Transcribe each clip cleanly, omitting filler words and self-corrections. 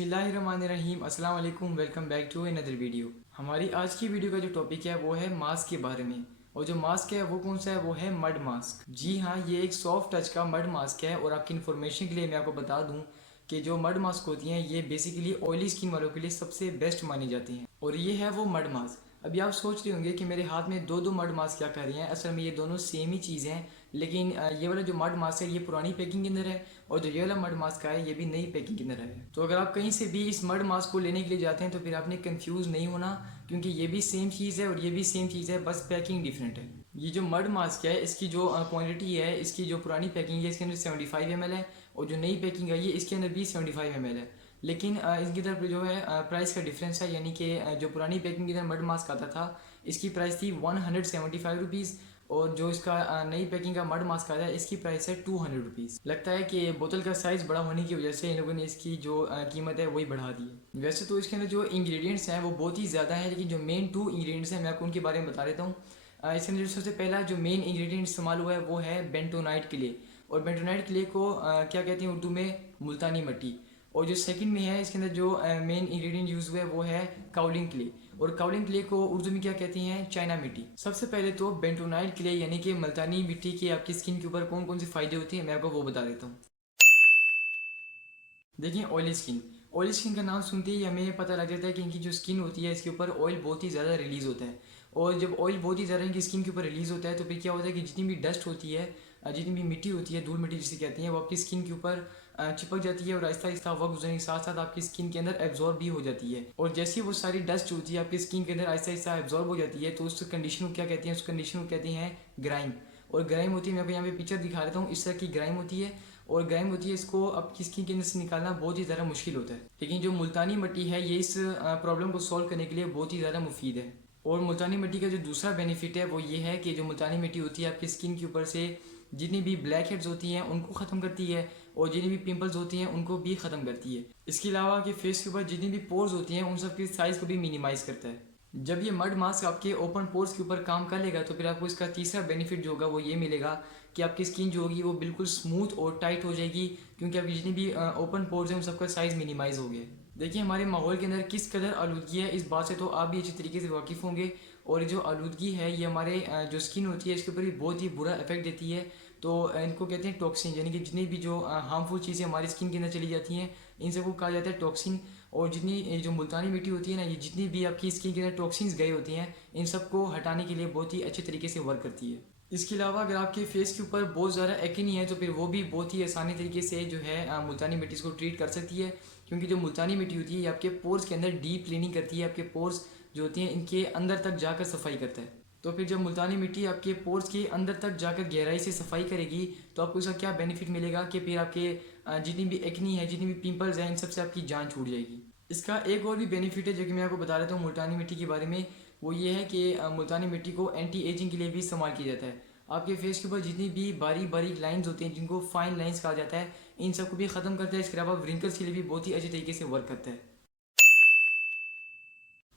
बिस्मिल्लाहिर्रहमानिर्रहीम अस्सलाम वालेकुम। Welcome back to another video. हमारी आज की वीडियो का जो टॉपिक है वो है मास्क के बारे में। और जो मास्क है वो कौन सा है, वो है मड मास्क। जी हाँ, ये एक सॉफ्ट टच का मड मास्क है। और आपकी इन्फॉर्मेशन के लिए मैं आपको बता दूं कि जो मड मास्क होती हैं ये बेसिकली ऑयली स्किन वालों के लिए सबसे बेस्ट मानी जाती हैं। और ये है वो मड मास्क। अभी आप सोच रहे होंगे कि मेरे हाथ में दो दो मड मास्क क्या कर रही हैं। असल में ये दोनों सेम ही चीज़ हैं, लेकिन ये वाला जो मड मास्क है ये पुरानी पैकिंग के अंदर है और जो ये वाला मड मास्क है ये भी नई पैकिंग के अंदर है। तो अगर आप कहीं से भी इस मड मास्क को लेने के लिए जाते हैं तो फिर आपने कंफ्यूज नहीं होना, क्योंकि ये भी सेम चीज़ है और ये भी सेम चीज़ है, बस पैकिंग डिफरेंट है। ये जो मड मास्क है इसकी जो क्वांटिटी है, इसकी जो पुरानी पैकिंग है इसके अंदर 75 ml है और जो नई पैकिंग है ये इसके अंदर भी 75 ml है। लेकिन इसकी तरफ जो है प्राइस का डिफरेंस है, यानी कि जो पुरानी पैकिंग के अंदर मड मास्क आता था इसकी प्राइस थी 175 रुपीज़ और जो इसका नई पैकिंग का मड मास्क आया है इसकी प्राइस है 200 रुपीज़। लगता है कि बोतल का साइज़ बड़ा होने की वजह से इन लोगों ने इसकी जो कीमत है वही बढ़ा दी है। वैसे तो इसके अंदर जो इंग्रेडिएंट्स हैं वो बहुत ही ज़्यादा है, लेकिन जो मेन 2 इंग्रेडिएंट्स हैं मैं आपको उनके बारे में बता देता हूँ। इसके अंदर सबसे पहला जो मेन इंग्रेडिएंट इस्तेमाल हुआ है वो है बेंटोनाइट क्ले। और बेंटोनाइट क्ले को क्या कहते हैं उर्दू में, मुल्तानी मिट्टी। और जो सेकंड में है इसके अंदर जो मेन इंग्रेडिएंट यूज़ हुआ है वो है काउलिंग क्ले। और काउलिंग क्ले को उर्दू में क्या कहती हैं, चाइना मिट्टी। सबसे पहले तो बेंटोनाइट क्ले यानी कि मुल्तानी मिट्टी के आपकी स्किन के ऊपर कौन कौन से फ़ायदे होते हैं मैं आपको वो बता देता हूँ। देखिए, ऑयली स्किन। ऑयली स्किन का नाम सुनते ही हमें पता लग जाता है कि इनकी जो स्किन होती है इसके ऊपर ऑयल बहुत ही ज़्यादा रिलीज़ होता है। और जब ऑयल बहुत ही ज़्यादा इनकी स्किन के ऊपर रिलीज़ होता है तो फिर क्या होता है कि जितनी भी डस्ट होती है, जितनी भी मिट्टी होती है, धूल मिट्टी जिसे कहते हैं, वो आपकी स्किन के ऊपर चिपक जाती है और आहिस्ता आहिस्ता वक्त गुजरने के साथ साथ आपकी स्किन के अंदर एब्जॉर्ब भी हो जाती है। और जैसे ही वो सारी डस्ट होती है आपकी स्किन के अंदर आहिस्ता आहिस्ता एब्जॉर्ब हो जाती है तो उस कंडीशन को क्या कहते हैं, उस कंडीशन को कहते हैं ग्राइम। और ग्राइम होती है, मैं आपको यहाँ पे पिक्चर दिखा देता हूँ, इस तरह की ग्राइम होती है। और ग्राइम होती है, इसको आपकी स्किन के अंदर से निकालना बहुत ही ज़्यादा मुश्किल होता है। लेकिन जो मुल्तानी मिट्टी है ये इस प्रॉब्लम को सॉल्व करने के लिए बहुत ही ज़्यादा मुफीद है। और मुल्तानी मिट्टी का जो दूसरा बेनिफिट है वो ये है कि जो मुल्तानी मिट्टी होती है आपकी स्किन के ऊपर से जितनी भी ब्लैक हेड्स होती हैं उनको ख़त्म करती है और जितनी भी पिंपल्स होती हैं उनको भी ख़त्म करती है। इसके अलावा कि फेस के ऊपर जितनी भी पोर्स होती हैं उन सब की साइज़ को भी मिनिमाइज़ करता है। जब ये मड मास्क आपके ओपन पोर्स के ऊपर काम कर लेगा तो फिर आपको इसका तीसरा बेनिफिट जो होगा वो ये मिलेगा कि आपकी स्किन जो होगी वो बिल्कुल स्मूथ और टाइट हो जाएगी, क्योंकि आपकी जितनी भी ओपन पोर्स हैं उन सबका साइज़ मिनिमाइज हो गया। देखिए, हमारे माहौल के अंदर किस कदर आलूदगी है इस बात से तो आप भी अच्छी तरीके से वाकिफ़ होंगे। और जो आलूदगी है ये हमारे जो स्किन होती है इसके ऊपर भी बहुत ही बुरा इफेक्ट देती है। तो इनको कहते हैं टॉक्सिन, यानी कि जितनी भी जो हार्मफुल चीज़ें हमारी स्किन के अंदर चली जाती हैं इन सबको कहा जाता है टॉक्सिन। और जितनी जो मुल्तानी मिट्टी होती है ना, ये जितनी भी आपकी स्किन के अंदर टॉक्सिन्स गए होते हैं इन सबको हटाने के लिए बहुत ही अच्छे तरीके से वर्क करती है। इसके अलावा अगर आपके फेस के ऊपर बहुत ज़्यादा एक्ने है तो फिर वो भी बहुत ही आसानी तरीके से जो है मुल्तानी मिट्टी इसको ट्रीट कर सकती है, क्योंकि जो मुल्तानी मिट्टी होती है ये आपके पोर्स के अंदर डीप क्लीनिंग करती है। आपके पोर्स जो होती हैं इनके अंदर तक जाकर सफाई करता है। तो फिर जब मुल्तानी मिट्टी आपके पोर्स के अंदर तक जाकर गहराई से सफाई करेगी तो आपको इसका क्या बेनिफिट मिलेगा कि फिर आपके जितनी भी एक्नी है, जितनी भी पिंपल्स हैं, इन सबसे आपकी जान छूट जाएगी। इसका एक और भी बेनिफिट है जो कि मैं आपको बता देता हूँ मुल्तानी मिट्टी के बारे में। वो ये है कि मुल्तानी मिट्टी को एंटी एजिंग के लिए भी इस्तेमाल किया जाता है। आपके फेस के ऊपर जितनी भी बारीक बारीक लाइंस होती हैं जिनको फाइन लाइंस कहा जाता है, इन सबको भी ख़त्म करता है। इसके अलावा व्रिंकल्स के लिए भी बहुत ही अच्छे तरीके से वर्क करता है।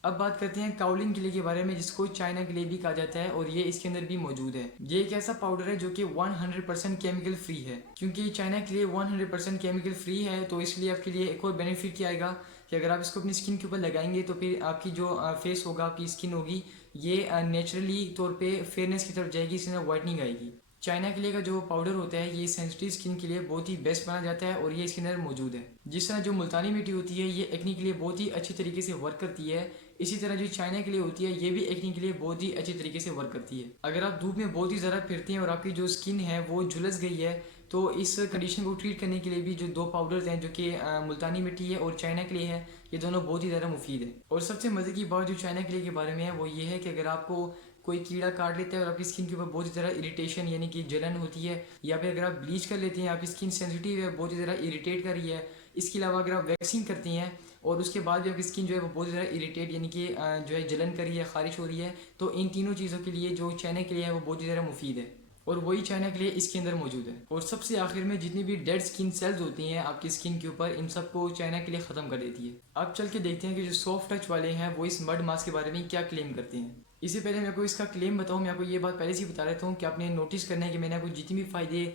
अब बात करते हैं काउलिन क्ले के बारे में, जिसको चाइना क्ले भी कहा जाता है और ये इसके अंदर भी मौजूद है। ये एक ऐसा पाउडर है जो कि 100% केमिकल फ्री है। क्योंकि चाइना क्ले 100% केमिकल फ्री है तो इसलिए आपके लिए एक और बेनिफिट क्या आएगा कि अगर आप इसको अपनी स्किन के ऊपर लगाएंगे तो फिर आपकी जो फेस होगा, आपकी स्किन होगी, ये नेचुरली तौर पे फेयरनेस की तरफ जाएगी, इसके अंदर वाइटनिंग आएगी। चाइना क्ले का जो पाउडर होता है ये सेंसिटिव स्किन के लिए बहुत ही बेस्ट माना जाता है और ये इसके अंदर मौजूद है। जिस तरह जो मुल्तानी मिट्टी होती है ये एक्ने के लिए बहुत ही अच्छी तरीके से वर्क करती है, इसी तरह जो चाइना के लिए होती है ये भी एक्ने के लिए बहुत ही अच्छी तरीके से वर्क करती है। अगर आप धूप में बहुत ही ज़्यादा फिरते हैं और आपकी जो स्किन है वो झुलस गई है तो इस कंडीशन को ट्रीट करने के लिए भी जो दो पाउडर्स हैं जो कि मुल्तानी मिट्टी है और चाइना के लिए है, ये दोनों बहुत ही ज़्यादा मुफीद है। और सबसे मज़े की बात जो चाइना के लिए के बारे में है वो ये है कि अगर आपको कोई कीड़ा काट लेता है और आपकी स्किन के ऊपर बहुत ही ज़्यादा इरिटेशन यानी कि जलन होती है, या फिर अगर आप ब्लीच कर लेते हैं, आपकी स्किन सेंसिटिव है, बहुत ही ज़्यादा इरिटेट कर रही है, इसके अलावा अगर आप वैक्सीन करती हैं और उसके बाद भी आपकी स्किन जो है वो बहुत ज़्यादा इरिटेट यानी कि जो है जलन कर रही है, खारिश हो रही है, तो इन तीनों चीज़ों के लिए जो चाइना के लिए है वो बहुत ही ज़्यादा मुफीद है और वही चाइना के लिए इसके अंदर मौजूद है। और सबसे आखिर में जितनी भी डेड स्किन सेल्स होती हैं आपकी स्किन के ऊपर, इन सबको चाइना के लिए ख़त्म कर देती है। अब चल के देखते हैं कि जो सॉफ्ट टच वाले हैं वो इस मड मास्क के बारे में क्या क्लेम करते हैं। इससे पहले मैं आपको इसका क्लेम बताऊँ, मैं आपको ये बात पहले से ही बता देता हूँ कि आपने नोटिस करना है कि मैंने आपको जितनी भी फ़ायदे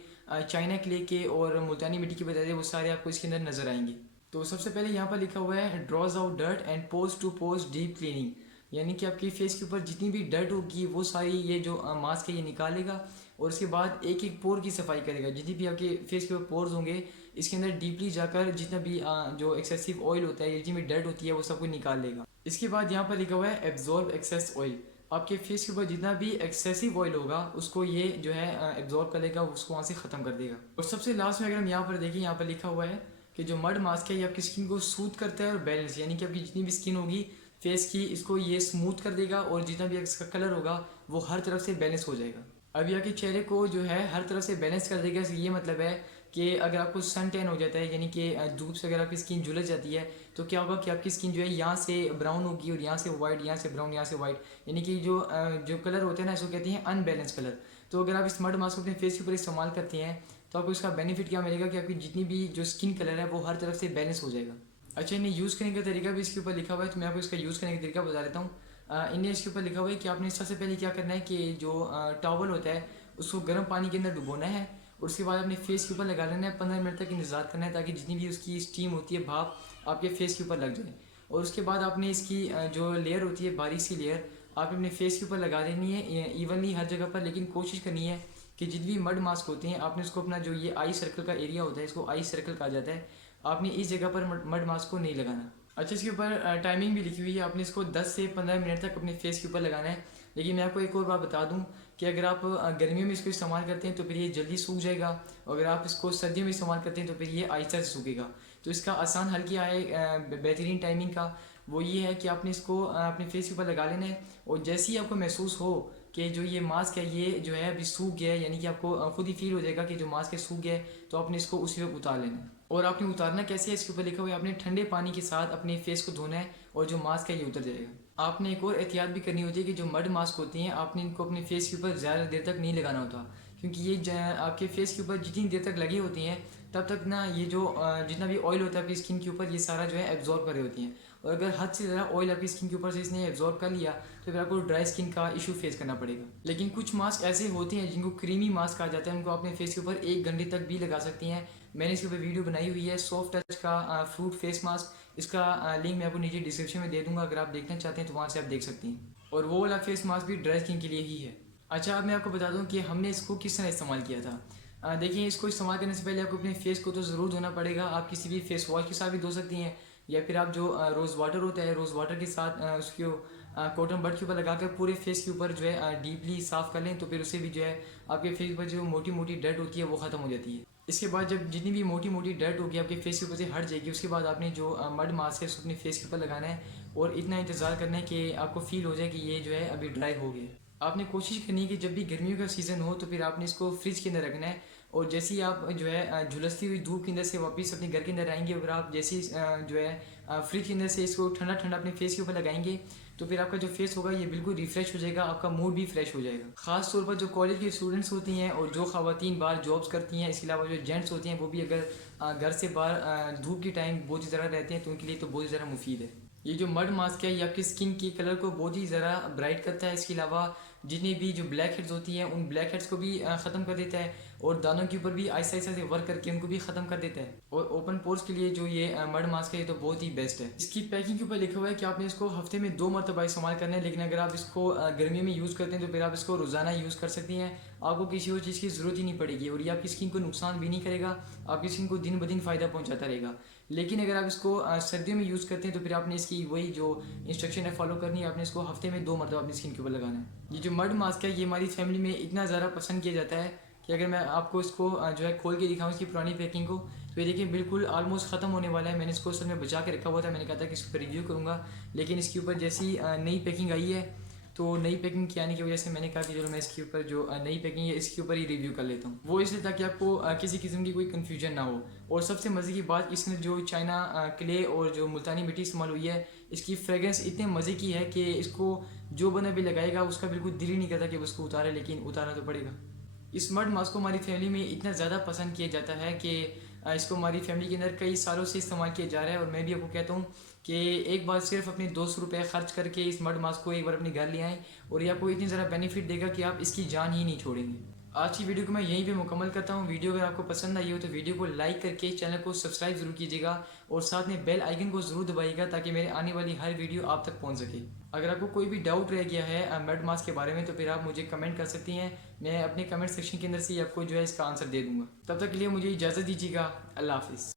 चाइना क्ले के और मुल्तानी मिट्टी के बताए थे वो सारे आपको इसके अंदर नज़र आएंगे। तो सबसे पहले यहाँ पर लिखा हुआ है draws out dirt and post to post deep cleaning, यानी कि आपकी फेस के ऊपर जितनी भी डर्ट होगी वो सारी ये जो मास्क है ये निकालेगा और उसके बाद एक एक पोर की सफाई करेगा। जितनी भी आपके फेस के ऊपर पोर्स होंगे इसके अंदर डीपली जाकर जितना भी जो एक्सेसिव ऑयल होता है, जितनी भी डर्ट होती है वो सब कुछ निकाल लेगा। इसके बाद यहाँ पर लिखा हुआ है एब्जॉर्ब एक्सेस ऑयल, आपके फेस के ऊपर जितना भी एक्सेसिव ऑयल होगा उसको ये जो है एब्जॉर्ब कर लेगा, उसको वहाँ से ख़त्म कर देगा। और सबसे लास्ट में अगर हम यहाँ पर देखें, यहाँ पर लिखा हुआ है कि जो मड मास्क है ये आपकी स्किन को सूथ करता है और बैलेंस, यानी कि आपकी जितनी भी स्किन होगी फेस की इसको ये स्मूथ कर देगा और जितना भी इसका कलर होगा वो हर तरफ से बैलेंस हो जाएगा। अभी आपके चेहरे को जो है हर तरफ से बैलेंस कर देगा। ये मतलब है कि अगर आपको सन टैन हो जाता है, यानी कि धूप से अगर आपकी स्किन झुलस जाती है तो क्या होगा कि आपकी स्किन जो है यहाँ से ब्राउन होगी और यहाँ से वाइट, यहाँ से ब्राउन, यहाँ से वाइट, यानी कि जो कलर होते हैं ना इसको कहते हैं अनबैलेंस कलर। तो अगर आप इस मड मास्क को अपने फेस के ऊपर इस्तेमाल करते हैं तो आपको इसका बेनिफिट क्या मिलेगा कि आपकी जितनी भी जो स्किन कलर है वो हर तरफ से बैलेंस हो जाएगा। अच्छा, इन्हें यूज़ करने का तरीका भी इसके ऊपर लिखा हुआ है, तो मैं आपको इसका यूज़ करने का तरीका बता देता हूँ। इन्हें इसके ऊपर लिखा हुआ है कि आपने सबसे पहले क्या करना है कि जो टॉवल होता है उसको गर्म पानी के अंदर डुबोना है और उसके बाद अपने फेस के ऊपर लगा लेना है। 15 मिनट तक इंतजार करना है ताकि जितनी भी उसकी स्टीम होती है, भाप आपके फेस के ऊपर लग जाए। और उसके बाद आपने इसकी जो लेयर होती है, बारीक सी लेयर आपने अपने फेस के ऊपर लगा देनी है इवनली हर जगह पर, लेकिन कोशिश करनी है कि जितनी भी मड मास्क होते हैं आपने उसको अपना जो ये आई सर्कल का एरिया होता है इसको आई सर्कल कहा जाता है, आपने इस जगह पर मड मास्क को नहीं लगाना। अच्छा, इसके ऊपर टाइमिंग भी लिखी हुई है, आपने इसको 10 से 15 मिनट तक अपने फेस के ऊपर लगाना है। लेकिन मैं आपको एक और बात बता दूं कि अगर आप गर्मियों में इसको इस्तेमाल करते हैं तो फिर ये जल्दी सूख जाएगा और अगर आप इसको सर्दियों में इस्तेमाल करते हैं तो फिर ये आहिस्ता से सूखेगा। तो इसका आसान हल क्या है बेहतरीन टाइमिंग का, वो ये है कि आपने इसको अपने फेस के ऊपर लगा लेना है और जैसे ही आपको महसूस हो कि जो ये मास्क है ये जो है अभी सूख गया है, यानी कि आपको खुद ही फील हो जाएगा कि जो मास्क है सूख गया है, तो आपने इसको उसी वक्त उतार लेना है। और आपने उतारना कैसे है इसके ऊपर लिखा हुआ है, आपने ठंडे पानी के साथ अपने फेस को धोना है और जो मास्क है ये उतर जाएगा। आपने एक और एहतियात भी करनी होती है कि जो मड मास्क होती हैं आपने इनको अपने फेस के ऊपर ज़्यादा देर तक नहीं लगाना होता, क्योंकि ये आपके फेस के ऊपर जितनी देर तक लगी होती हैं तब तक ना ये जो जितना भी ऑयल होता है आपकी स्किन के ऊपर ये सारा जो है एब्जॉर्ब कर रही होती हैं। और अगर हद से ज़्यादा ऑयल आपकी स्किन के ऊपर से इसने एब्जॉर्ब कर लिया तो फिर आपको ड्राई स्किन का इशू फेस करना पड़ेगा। लेकिन कुछ मास्क ऐसे होते हैं जिनको क्रीमी मास्क कहा जाता है, उनको अपने फेस के ऊपर 1 घंटे तक भी लगा सकती हैं। मैंने इसके ऊपर वीडियो बनाई हुई है सॉफ्ट टच का फ्रूट फेस मास्क, इसका लिंक मैं आपको नीचे डिस्क्रिप्शन में दे दूंगा, अगर आप देखना चाहते हैं तो वहाँ से आप देख सकती हैं। और वो वाला फेस मास्क भी ड्राई स्किन के लिए ही है। अच्छा, अब मैं आपको बता दूं कि हमने इसको किस तरह इस्तेमाल किया था। देखिए, इसको इस्तेमाल करने से पहले आपको अपने फेस को तो ज़रूर धोना पड़ेगा। आप किसी भी फेस वॉश के साथ भी धो सकती हैं या फिर आप जो रोज़ वाटर होता है रोज़ वाटर के साथ उसको कॉटन बड के ऊपर लगाकर पूरे फेस के ऊपर जो है डीपली साफ़ कर लें, तो फिर उससे भी जो है आपके फेस पर जो मोटी मोटी डर्ट होती है वो ख़त्म हो जाती है। इसके बाद जब जितनी भी मोटी मोटी डर्ट होगी आपके फेस के ऊपर से हट जाएगी, उसके बाद आपने जो मड मास्क है उसको अपने फेस के ऊपर लगाना है और इतना इंतज़ार करना है कि आपको फील हो जाए कि ये जो है अभी ड्राई हो गया। आपने कोशिश करनी है कि जब भी गर्मियों का सीज़न हो तो फिर आपने इसको फ्रिज के अंदर रखना है और जैसे ही आप जो है झुलसती हुई धूप के अंदर से वापस अपने घर के अंदर आएंगे और आप जैसे ही जो है फ्रिज के अंदर से इसको ठंडा ठंडा अपने फेस के ऊपर लगाएंगे तो फिर आपका जो फेस होगा ये बिल्कुल रिफ्रेश हो जाएगा, आपका मूड भी फ्रेश हो जाएगा। खास तौर पर जो कॉलेज के स्टूडेंट्स होती हैं और जो ख़वातीन बाहर जॉब्स करती हैं, इसके अलावा जो जेंट्स होती हैं वो भी अगर घर से बाहर धूप की टाइम बहुत ही ज़्यादा रहते हैं तो उनके लिए तो बहुत ही ज़्यादा मुफीद है। ये जो मड मास्क है ये आपकी स्किन के कलर को बहुत ही ज़्यादा ब्राइट करता है। इसके अलावा जितनी भी जो ब्लैक हेड्स होती हैं उन ब्लैक हेड्स को भी ख़त्म कर देता है और दानों के ऊपर भी आहिस्ता आहिस्ता से वर्क करके उनको भी ख़त्म कर देता है। और ओपन पोर्स के लिए जो ये मड मास्क है ये तो बहुत ही बेस्ट है। इसकी पैकिंग के ऊपर लिखा हुआ है कि आपने इसको हफ्ते में 2 मरतबा इस्तेमाल करना है, लेकिन अगर आप इसको गर्मी में यूज़ करते हैं तो फिर आप इसको रोज़ाना यूज़ कर सकती हैं, आपको किसी और चीज़ की ज़रूरत ही नहीं पड़ेगी और ये आपकी स्किन को नुकसान भी नहीं करेगा, आपकी स्किन को दिन ब दिन फ़ायदा पहुँचाता रहेगा। लेकिन अगर आप इसको सर्दियों में यूज़ करते हैं तो फिर आपने इसकी वही जो इंस्ट्रक्शन है फॉलो करनी है, आपने इसको हफ्ते में 2 मरतबा अपनी स्किन के ऊपर लगाना है। ये जो मड मास्क है ये हमारी फैमिली में इतना ज़्यादा पसंद किया जाता है कि अगर मैं आपको इसको जो है खोल के दिखाऊँ इसकी पुरानी पैकिंग को तो ये देखिए बिल्कुल ऑलमोस्ट ख़त्म होने वाला है। मैंने इसको असल में बचा के रखा हुआ था, मैंने कहा था कि इस पर रिव्यू करूँगा, लेकिन इसके ऊपर जैसी नई पैकिंग आई है तो नई पैकिंग के आने की वजह से मैंने कहा कि चलो मैं इसके ऊपर जो नई पैकिंग है इसके ऊपर ही रिव्यू कर लेता हूँ, वो इसलिए ताकि आपको किसी किस्म की कोई कन्फ्यूजन ना हो। और सबसे मज़े की बात, इसमें जो चाइना क्ले और जो मुल्तानी मिट्टी इस्तेमाल हुई है इसकी फ्रेगरेंस इतने मज़े की है कि इसको जो बंदा भी लगाएगा उसका बिल्कुल दिल ही नहीं करता कि उसको उतारे, लेकिन उतारना तो पड़ेगा। इस मड मास्क को हमारी फैमिली में इतना ज़्यादा पसंद किया जाता है कि इसको हमारी फैमिली के अंदर कई सालों से इस्तेमाल किया जा रहा है और मैं भी आपको कहता हूँ कि एक बार सिर्फ अपने 200 रुपये खर्च करके इस मड मास्क को एक बार अपने घर ले आएँ और ये आपको इतनी ज़्यादा बेनिफिट देगा कि आप इसकी जान ही नहीं छोड़ेंगे। आज की वीडियो को मैं यहीं पे मुकम्मल करता हूँ। वीडियो अगर आपको पसंद आई हो तो वीडियो को लाइक करके चैनल को सब्सक्राइब ज़रूर कीजिएगा और साथ में बेल आइकन को ज़रूर दबाइएगा ताकि मेरे आने वाली हर वीडियो आप तक पहुँच सके। अगर आपको कोई भी डाउट रह गया है मेड मास्क के बारे में तो फिर आप मुझे कमेंट कर सकती हैं। मैं अपने कमेंट सेक्शन के अंदर से आपको जो है इसका आंसर दे दूँगा। तब तक के लिए मुझे इजाज़त दीजिएगा। अल्लाह हाफिज़।